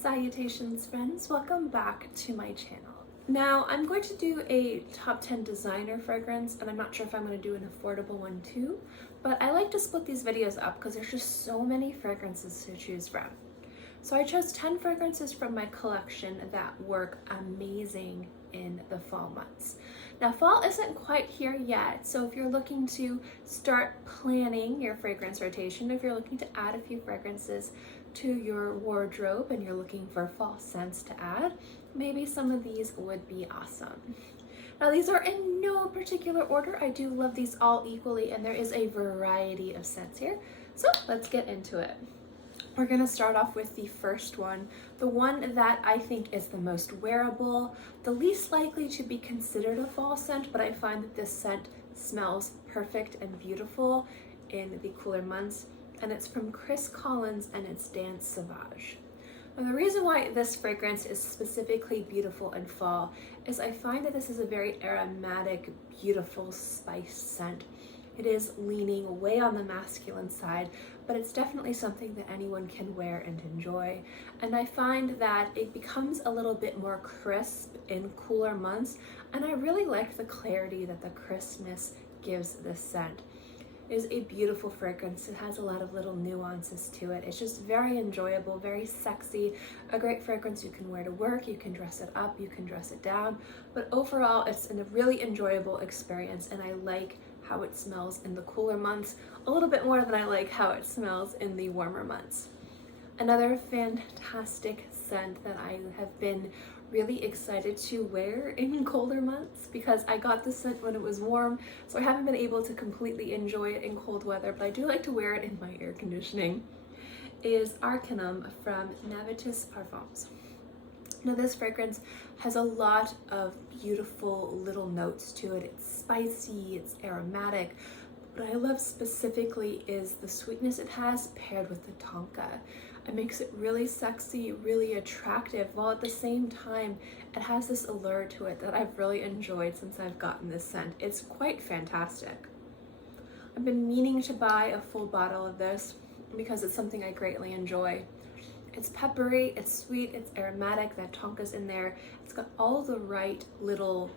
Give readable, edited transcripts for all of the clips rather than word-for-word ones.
Salutations friends, welcome back to my channel. Now I'm going to do a top 10 designer fragrance, and I'm not sure if I'm going to do an affordable one too, but I like to split these videos up because there's just so many fragrances to choose from. So I chose 10 fragrances from my collection that work amazing in the fall months. Now fall isn't quite here yet, so if you're looking to start planning your fragrance rotation, if you're looking to add a few fragrances to your wardrobe and you're looking for fall scents to add, maybe some of these would be awesome. Now these are in no particular order. I do love these all equally, and there is a variety of scents here. So let's get into it. We're gonna start off with the first one, the one that I think is the most wearable, the least likely to be considered a fall scent, but I find that this scent smells perfect and beautiful in the cooler months, and it's from Chris Collins and it's DanseSauvage. And the reason why this fragrance is specifically beautiful in fall is I find that this is a very aromatic, beautiful spice scent. It is leaning way on the masculine side, but it's definitely something that anyone can wear and enjoy. And I find that it becomes a little bit more crisp in cooler months, and I really like the clarity that the crispness gives this scent. It is a beautiful fragrance. It has a lot of little nuances to it. It's just very enjoyable, very sexy, a great fragrance you can wear to work, you can dress it up, you can dress it down, but overall it's a really enjoyable experience, and I like how it smells in the cooler months a little bit more than I like how it smells in the warmer months. Another fantastic scent that I have been really excited to wear in colder months, because I got this scent when it was warm, so I haven't been able to completely enjoy it in cold weather, but I do like to wear it in my air conditioning, is Arcanum from Navistus Parfums. Now this fragrance has a lot of beautiful little notes to it. It's spicy, it's aromatic. What I love specifically is the sweetness it has paired with the tonka. It makes it really sexy, really attractive, while at the same time it has this allure to it that I've really enjoyed since I've gotten this scent. It's quite fantastic. I've been meaning to buy a full bottle of this because it's something I greatly enjoy. It's peppery, it's sweet, it's aromatic, that tonka's in there. It's got all the right little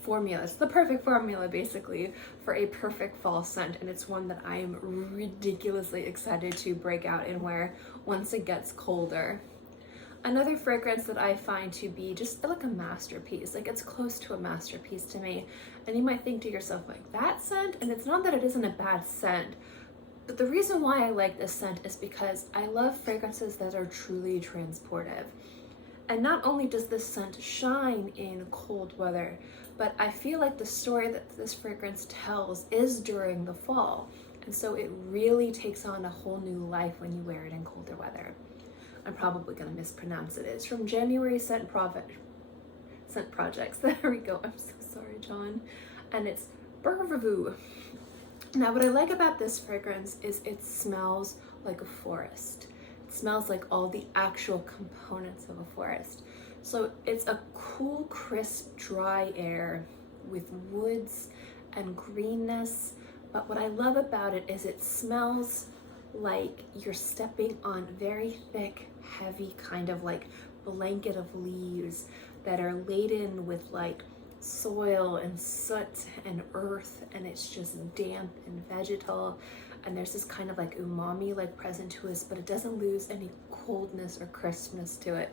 formula. It's the perfect formula basically for a perfect fall scent, and it's one that I am ridiculously excited to break out and wear once it gets colder. Another fragrance that I find to be just like a masterpiece, like it's close to a masterpiece to me, and you might think to yourself, like, that scent? And it's not that it isn't a bad scent, but the reason why I like this scent is because I love fragrances that are truly transportive. And not only does this scent shine in cold weather, but I feel like the story that this fragrance tells is during the fall. And so it really takes on a whole new life when you wear it in colder weather. I'm probably gonna mispronounce it. It's from January Scent Projects. There we go. I'm so sorry, John. And it's Burvuvu. Now what I like about this fragrance is it smells like a forest. It smells like all the actual components of a forest. So it's a cool, crisp, dry air with woods and greenness. But what I love about it is it smells like you're stepping on very thick, heavy kind of like blanket of leaves that are laden with like soil and soot and earth, and it's just damp and vegetal, and there's this kind of like umami like present to us, but it doesn't lose any coldness or crispness to it.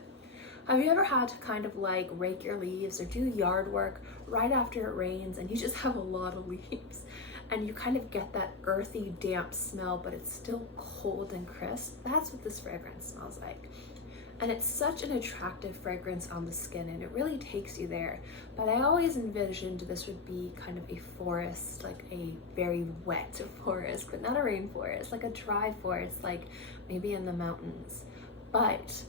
Have you ever had to kind of like rake your leaves or do yard work right after it rains and you just have a lot of leaves and you kind of get that earthy damp smell, but it's still cold and crisp? That's what this fragrance smells like. And it's such an attractive fragrance on the skin, and it really takes you there. But I always envisioned this would be kind of a forest, like a very wet forest, but not a rainforest, like a dry forest, like maybe in the mountains, but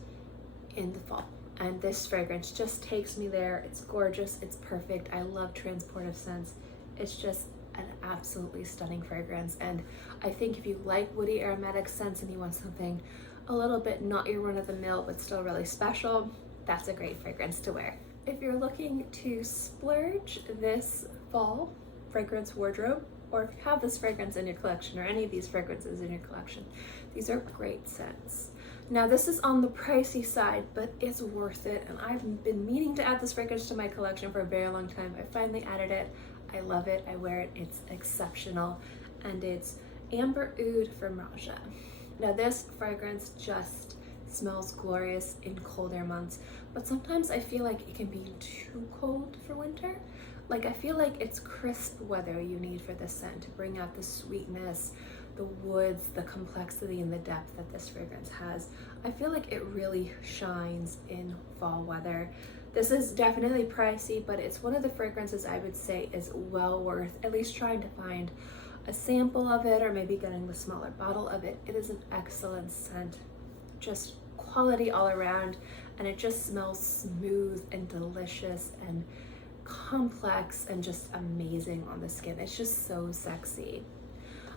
in the fall. And this fragrance just takes me there. It's gorgeous, it's perfect. I love transportive scents. It's just an absolutely stunning fragrance. And I think if you like woody aromatic scents and you want something a little bit not your run-of-the-mill but still really special, that's a great fragrance to wear. If you're looking to splurge this fall fragrance wardrobe, or if you have this fragrance in your collection or any of these fragrances in your collection, these are great scents. Now this is on the pricey side, but it's worth it, and I've been meaning to add this fragrance to my collection for a very long time. I finally added it. I love it. I wear it. It's exceptional, and it's Amber Oud from Roja. Now this fragrance just smells glorious in colder months, but sometimes I feel like it can be too cold for winter. Like, I feel like it's crisp weather you need for this scent to bring out the sweetness, the woods, the complexity, and the depth that this fragrance has. I feel like it really shines in fall weather. This is definitely pricey, but it's one of the fragrances I would say is well worth at least trying to find a sample of it, or maybe getting the smaller bottle of it. It is an excellent scent, just quality all around, and it just smells smooth and delicious and complex and just amazing on the skin. It's just so sexy.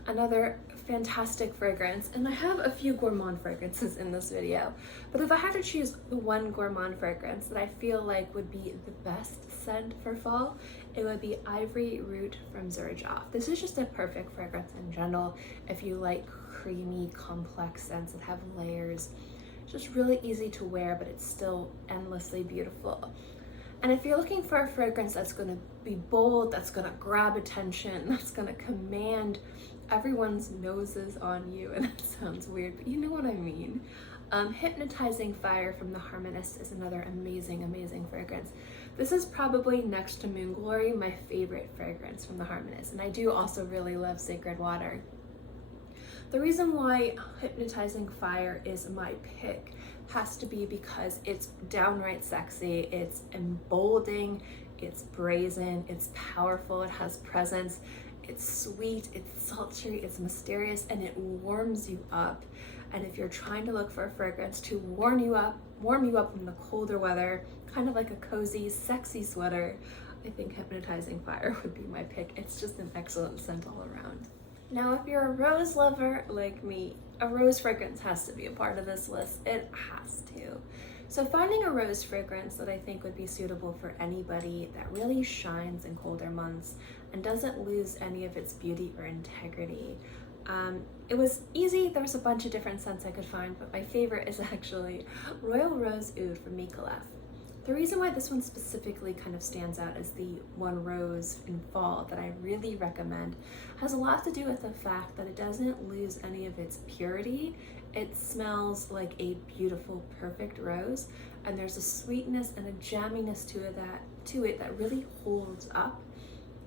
Another fantastic fragrance, and I have a few gourmand fragrances in this video, but if I had to choose one gourmand fragrance that I feel like would be the best scent for fall, it would be Ivory Root from Xerjoff. This is just a perfect fragrance in general if you like creamy, complex scents that have layers. It's just really easy to wear, but it's still endlessly beautiful. And if you're looking for a fragrance that's going to be bold, that's going to grab attention, that's going to command everyone's noses on you, and that sounds weird, but you know what I mean. Hypnotizing Fire from the Harmonist is another amazing, amazing fragrance. This is probably, next to Moon Glory, my favorite fragrance from the Harmonist, and I do also really love Sacred Water. The reason why Hypnotizing Fire is my pick has to be because it's downright sexy, it's emboldening, it's brazen, it's powerful, it has presence, it's sweet, it's sultry, it's mysterious, and it warms you up. And if you're trying to look for a fragrance to warm you up in the colder weather, kind of like a cozy, sexy sweater, I think Hypnotizing Fire would be my pick. It's just an excellent scent all around. Now, if you're a rose lover like me, a rose fragrance has to be a part of this list. It has to. So finding a rose fragrance that I think would be suitable for anybody that really shines in colder months and doesn't lose any of its beauty or integrity. It was easy. There was a bunch of different scents I could find, but my favorite is actually Royal Rose Oud from Micallef. The reason why this one specifically kind of stands out as the one rose in fall that I really recommend has a lot to do with the fact that it doesn't lose any of its purity. It smells like a beautiful, perfect rose, and there's a sweetness and a jamminess to it that really holds up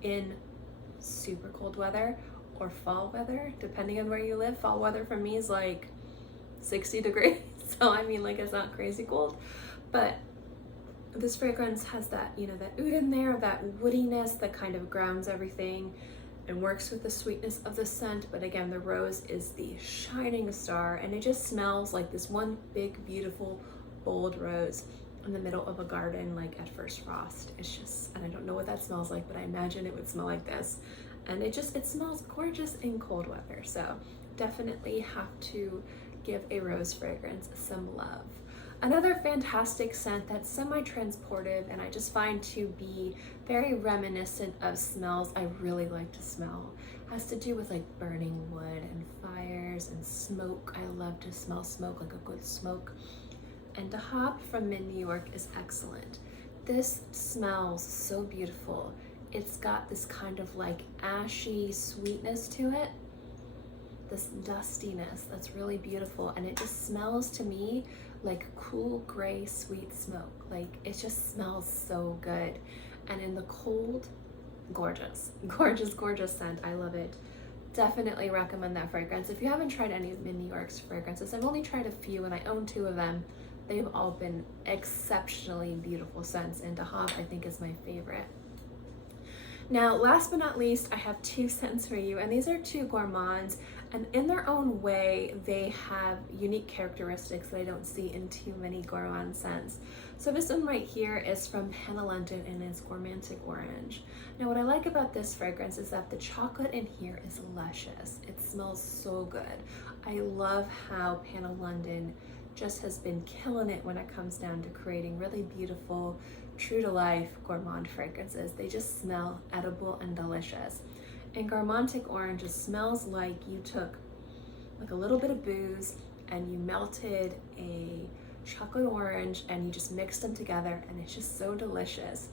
in super cold weather or fall weather, depending on where you live. Fall weather for me is like 60 degrees, so I mean, like, it's not crazy cold, but this fragrance has that, you know, that oud in there, that woodiness that kind of grounds everything and works with the sweetness of the scent. But again, the rose is the shining star, and it just smells like this one big, beautiful, bold rose in the middle of a garden, like at first frost. It's just, and I don't know what that smells like, but I imagine it would smell like this. And it smells gorgeous in cold weather. So definitely have to give a rose fragrance some love. Another fantastic scent that's semi-transportive and I just find to be very reminiscent of smells I really like to smell has to do with like burning wood and fires and smoke. I love to smell smoke, like a good smoke. And Dahab from New York is excellent. This smells so beautiful. It's got this kind of like ashy sweetness to it, this dustiness that's really beautiful, and it just smells to me like cool gray sweet smoke. Like, it just smells so good, and in the cold, gorgeous, gorgeous, gorgeous scent. I love it. Definitely recommend that fragrance. If you haven't tried any of New York's fragrances, I've only tried a few and I own 2 of them. They've all been exceptionally beautiful scents, and Dahab I think is my favorite. Now, last but not least, I have 2 scents for you, and these are 2 gourmands, and in their own way, they have unique characteristics that I don't see in too many gourmand scents. So this one right here is from Panah London, and it's Gourmantic Orange. Now, what I like about this fragrance is that the chocolate in here is luscious. It smells so good. I love how Panah London just has been killing it when it comes down to creating really beautiful, true to life gourmand fragrances. They just smell edible and delicious. And Gourmantic Orange just smells like you took like a little bit of booze and you melted a chocolate orange and you just mixed them together, and it's just so delicious.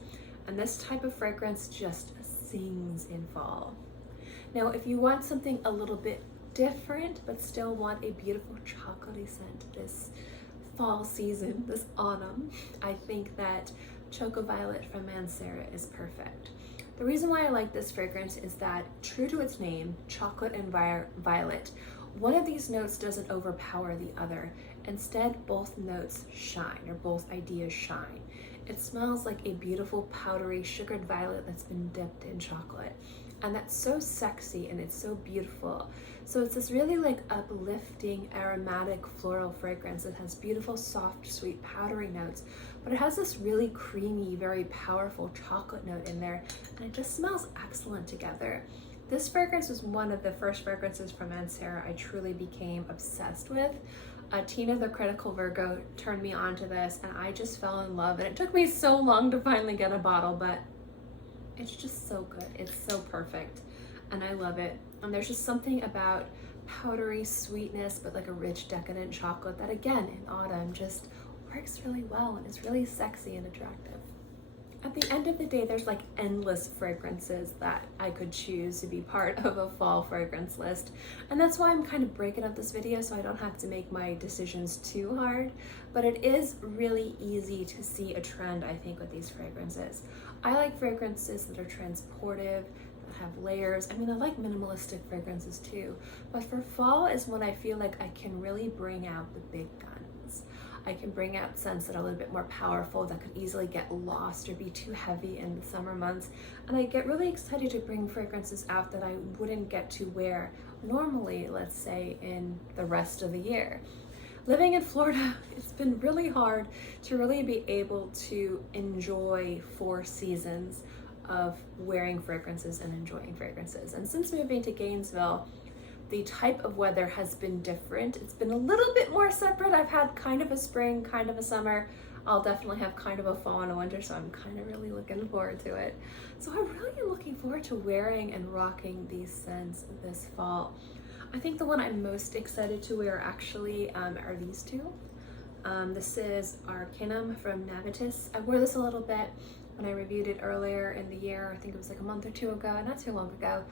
And this type of fragrance just sings in fall. Now, if you want something a little bit different but still want a beautiful chocolatey scent this fall season, this autumn, I think that Choco Violet from Mancera is perfect. The reason why I like this fragrance is that, true to its name, chocolate and violet, one of these notes doesn't overpower the other. Instead, both notes shine, or both ideas shine. It smells like a beautiful powdery sugared violet that's been dipped in chocolate. And that's so sexy and it's so beautiful. So it's this really like uplifting, aromatic floral fragrance that has beautiful, soft, sweet, powdery notes, but it has this really creamy, very powerful chocolate note in there, and it just smells excellent together. This fragrance was one of the first fragrances from Mancera I truly became obsessed with. Tina, the Critical Virgo, turned me on to this, and I just fell in love. And it took me so long to finally get a bottle, but it's just so good. It's so perfect, and I love it. And there's just something about powdery sweetness, but like a rich, decadent chocolate that, again, in autumn just works really well and is really sexy and attractive. At the end of the day, there's like endless fragrances that I could choose to be part of a fall fragrance list. And that's why I'm kind of breaking up this video so I don't have to make my decisions too hard. But it is really easy to see a trend, I think, with these fragrances. I like fragrances that are transportive, that have layers. I mean, I like minimalistic fragrances too. But for fall is when I feel like I can really bring out the big guns. I can bring out scents that are a little bit more powerful, that could easily get lost or be too heavy in the summer months. And I get really excited to bring fragrances out that I wouldn't get to wear normally, let's say, in the rest of the year. Living in Florida, it's been really hard to really be able to enjoy 4 seasons of wearing fragrances and enjoying fragrances. And since moving to Gainesville, the type of weather has been different. It's been a little bit more separate. I've had kind of a spring, kind of a summer. I'll definitely have kind of a fall and a winter, so I'm kind of really looking forward to it. So I really am looking forward to wearing and rocking these scents this fall. I think the one I'm most excited to wear actually are these two. This is Arcanum from Navistus. I wore this a little bit when I reviewed it earlier in the year. I think it was like a month or 2 ago, not too long ago.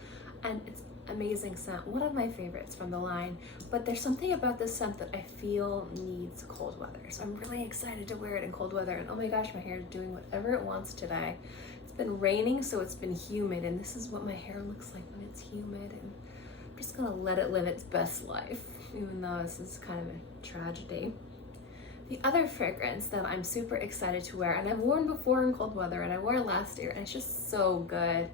And it's amazing scent, one of my favorites from the line, but there's something about this scent that I feel needs cold weather, so I'm really excited to wear it in cold weather. And oh my gosh, my hair is doing whatever it wants today. It's been raining, so it's been humid, and this is what my hair looks like when it's humid, and I'm just gonna let it live its best life, even though this is kind of a tragedy. The other fragrance that I'm super excited to wear, and I've worn before in cold weather, and I wore it last year, and it's just so good,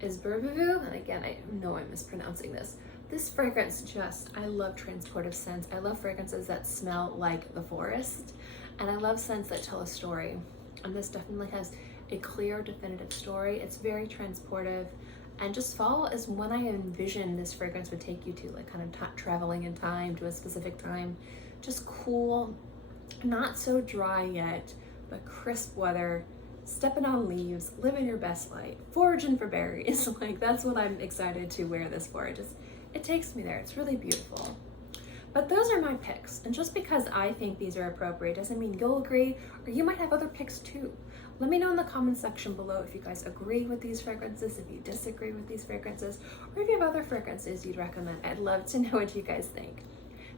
is Burvuvu. And again, I know I'm mispronouncing this. This fragrance just, I love transportive scents. I love fragrances that smell like the forest, and I love scents that tell a story. And this definitely has a clear, definitive story. It's very transportive, and just fall is when I envision this fragrance would take you to, like kind of traveling in time to a specific time. Just cool, not so dry yet, but crisp weather, stepping on leaves, living your best life, foraging for berries. Like, that's what I'm excited to wear this for. It takes me there. It's really beautiful. But those are my picks, and just because I think these are appropriate doesn't mean you'll agree, or you might have other picks too. Let me know in the comment section below if you guys agree with these fragrances, if you disagree with these fragrances, or if you have other fragrances you'd recommend. I'd love to know what you guys think.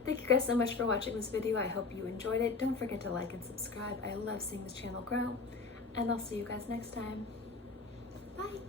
Thank you guys so much for watching this video. I hope you enjoyed it. Don't forget to like and subscribe. I love seeing this channel grow. And I'll see you guys next time. Bye.